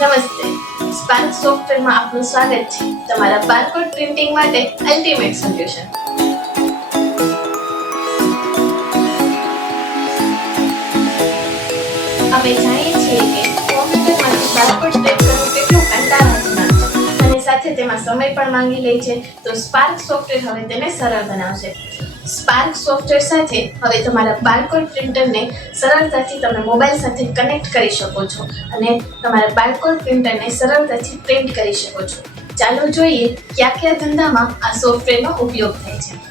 નમસ્તે, સ્પાર્ક સોફ્ટવેરમાં આપનું સ્વાગત છે. તમારા બારકોડ પ્રિન્ટિંગ માટે અલ્ટિમેટ સોલ્યુશન. અમે જાણીએ છીએ કે કોમ્પ્યુટરમાંથી બારકોડ ટાઈપ કરવું કેટલું કંટાળાજનક છે અને સાથે તેમાં સમય પણ માંગી લે છે. તો સ્પાર્ક સોફ્ટવેર હવે તેને સરળ બનાવશે. સ્પાર્ક સોફ્ટવેર સાથે હવે તમારા બારકોડ પ્રિન્ટરને સરળતાથી તમે મોબાઈલ સાથે કનેક્ટ કરી શકો છો અને તમારા બારકોડ પ્રિન્ટરને સરળતાથી પ્રિન્ટ કરી શકો છો. ચાલો જોઈએ કયા કયા ધંધામાં આ સોફ્ટવેરનો ઉપયોગ થાય છે.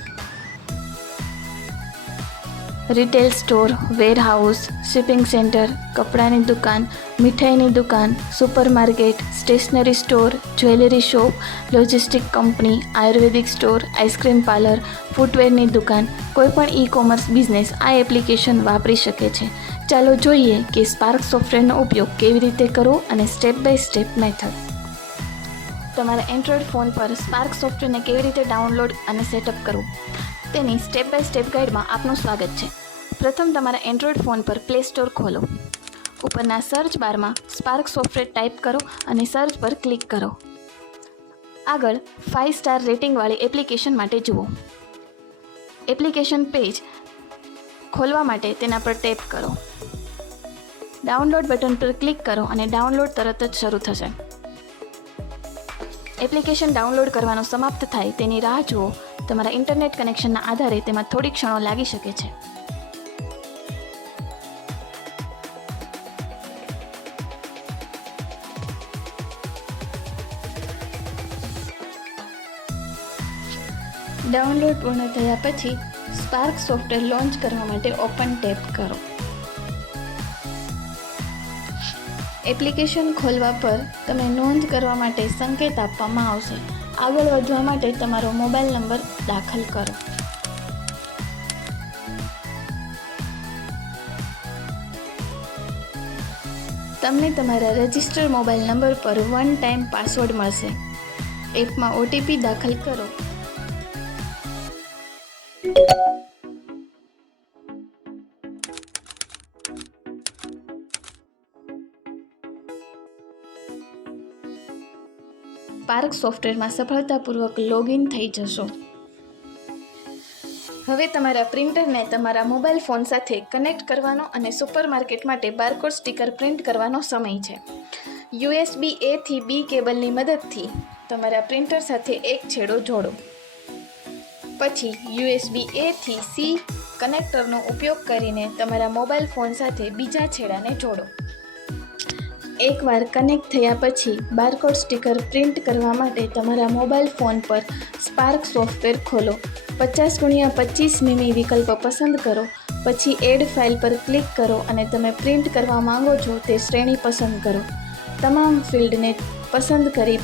Retail store, warehouse, shipping centre, કપડાની દુકાન, મીઠાઈની દુકાન, supermarket, stationery store, jewellery shop, logistic company, Ayurvedic store, ice cream parlour, ફૂટવેરની દુકાન, કોઈપણ ઈ કોમર્સ બિઝનેસ આ એપ્લિકેશન વાપરી શકે છે. ચાલો જોઈએ કે સ્પાર્ક સોફ્ટવેરનો ઉપયોગ કેવી રીતે કરવો અને સ્ટેપ બાય સ્ટેપ મેથડ. તમારા એન્ડ્રોઈડ ફોન પર સ્પાર્ક સોફ્ટવેરને કેવી રીતે ડાઉનલોડ અને સેટઅપ કરવું તેની સ્ટેપ બાય સ્ટેપ ગાઈડમાં આપનું સ્વાગત છે. પ્રથમ તમારા એન્ડ્રોઈડ ફોન પર પ્લે સ્ટોર ખોલો. ઉપરના સર્ચ બારમાં સ્પાર્ક સોફ્ટવેર ટાઈપ કરો અને સર્ચ પર ક્લિક કરો. આગળ 5 સ્ટાર રેટિંગવાળી એપ્લિકેશન માટે જુઓ. એપ્લિકેશન પેજ ખોલવા માટે તેના પર ટેપ કરો. ડાઉનલોડ બટન પર ક્લિક કરો અને ડાઉનલોડ તરત જ શરૂ થશે. એપ્લિકેશન ડાઉનલોડ કરવાનો સમાપ્ત થાય તેની રાહ જુઓ. તમારા ઇન્ટરનેટ કનેક્શનના આધારે તેમાં થોડી ક્ષણો લાગી શકે છે. ડાઉનલોડ પૂર્ણ થયા પછી સ્પાર્ક સોફ્ટવેર લોન્ચ કરવા માટે ઓપન ટેપ કરો. એપ્લિકેશન ખોલવા પર તમે નોંધ કરવા માટે સંકેત આપવામાં આવશે. આગળ વધવા માટે તમારો મોબાઈલ નંબર દાખલ કરો. તમને તમારા રજિસ્ટર્ડ મોબાઈલ નંબર પર 1 ટાઈમ પાસવર્ડ મળશે. એપમાં ઓટીપી દાખલ કરો. સ્પાર્ક સોફ્ટવેરમાં સફળતાપૂર્વક લોગિન થઈ જશો. હવે તમારા પ્રિન્ટરને તમારા મોબાઈલ ફોન સાથે કનેક્ટ કરવાનો અને સુપરમાર્કેટ માટે બારકોડ સ્ટીકર પ્રિન્ટ કરવાનો સમય છે. USB A થી B કેબલની મદદથી તમારા પ્રિન્ટર સાથે એક છેડો જોડો. પછી USB A થી C કનેક્ટરનો ઉપયોગ કરીને તમારા મોબાઈલ ફોન સાથે બીજા છેડાને જોડો. એકવાર કનેક્ટ થયા પછી બારકોડ સ્ટીકર પ્રિન્ટ કરવા માટે તમારા મોબાઈલ ફોન પર સ્પાર્ક સોફ્ટવેર ખોલો. 50x25 મીમી વિકલ્પ પસંદ કરો. પછી એડ ફાઇલ પર ક્લિક કરો અને તમે પ્રિન્ટ કરવા માંગો છો તે શ્રેણી પસંદ કરો. તમામ ફિલ્ડને પસંદ કરી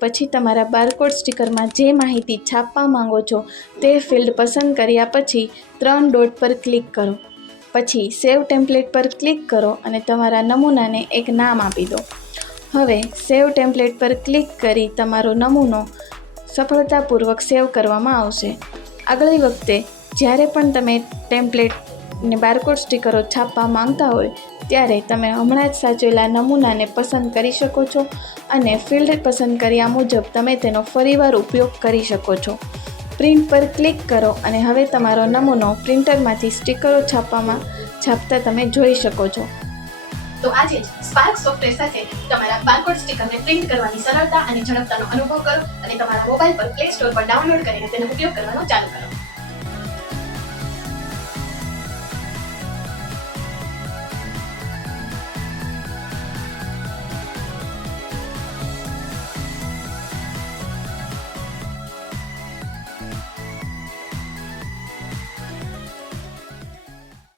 પછી તમારા બારકોડ સ્ટીકરમાં જે માહિતી છાપવા માંગો છો તે ફિલ્ડ પસંદ કર્યા પછી 3 ડોટ પર ક્લિક કરો. પછી સેવ ટેમ્પલેટ પર ક્લિક કરો અને તમારા નમૂનાને એક નામ આપી દો. હવે સેવ ટેમ્પલેટ પર ક્લિક કરી તમારો નમૂનો સફળતાપૂર્વક સેવ કરવામાં આવશે. આગલી વખતે જ્યારે પણ તમે ટેમ્પલેટને બારકોડ સ્ટીકરો છાપવા માંગતા હોય ત્યારે તમે હમણાં જ સાચવેલા નમૂનાને પસંદ કરી શકો છો અને ફિલ્ડ પસંદ કર્યા મુજબ તમે તેનો ફરીવાર ઉપયોગ કરી શકો છો. પ્રિન્ટ પર ક્લિક કરો અને હવે તમારો નમૂનો પ્રિન્ટરમાંથી સ્ટીકરો છાપતા તમે જોઈ શકો છો. તો આજે જ સ્પાર્ક સોફ્ટવેર સાથે તમારા બારકોડ સ્ટીકરને પ્રિન્ટ કરવાની સરળતા અને ઝડપતાનો અનુભવ કરો અને તમારા મોબાઈલ પર પ્લે સ્ટોર પર ડાઉનલોડ કરીને તેનો ઉપયોગ કરવાનો ચાલુ કરો.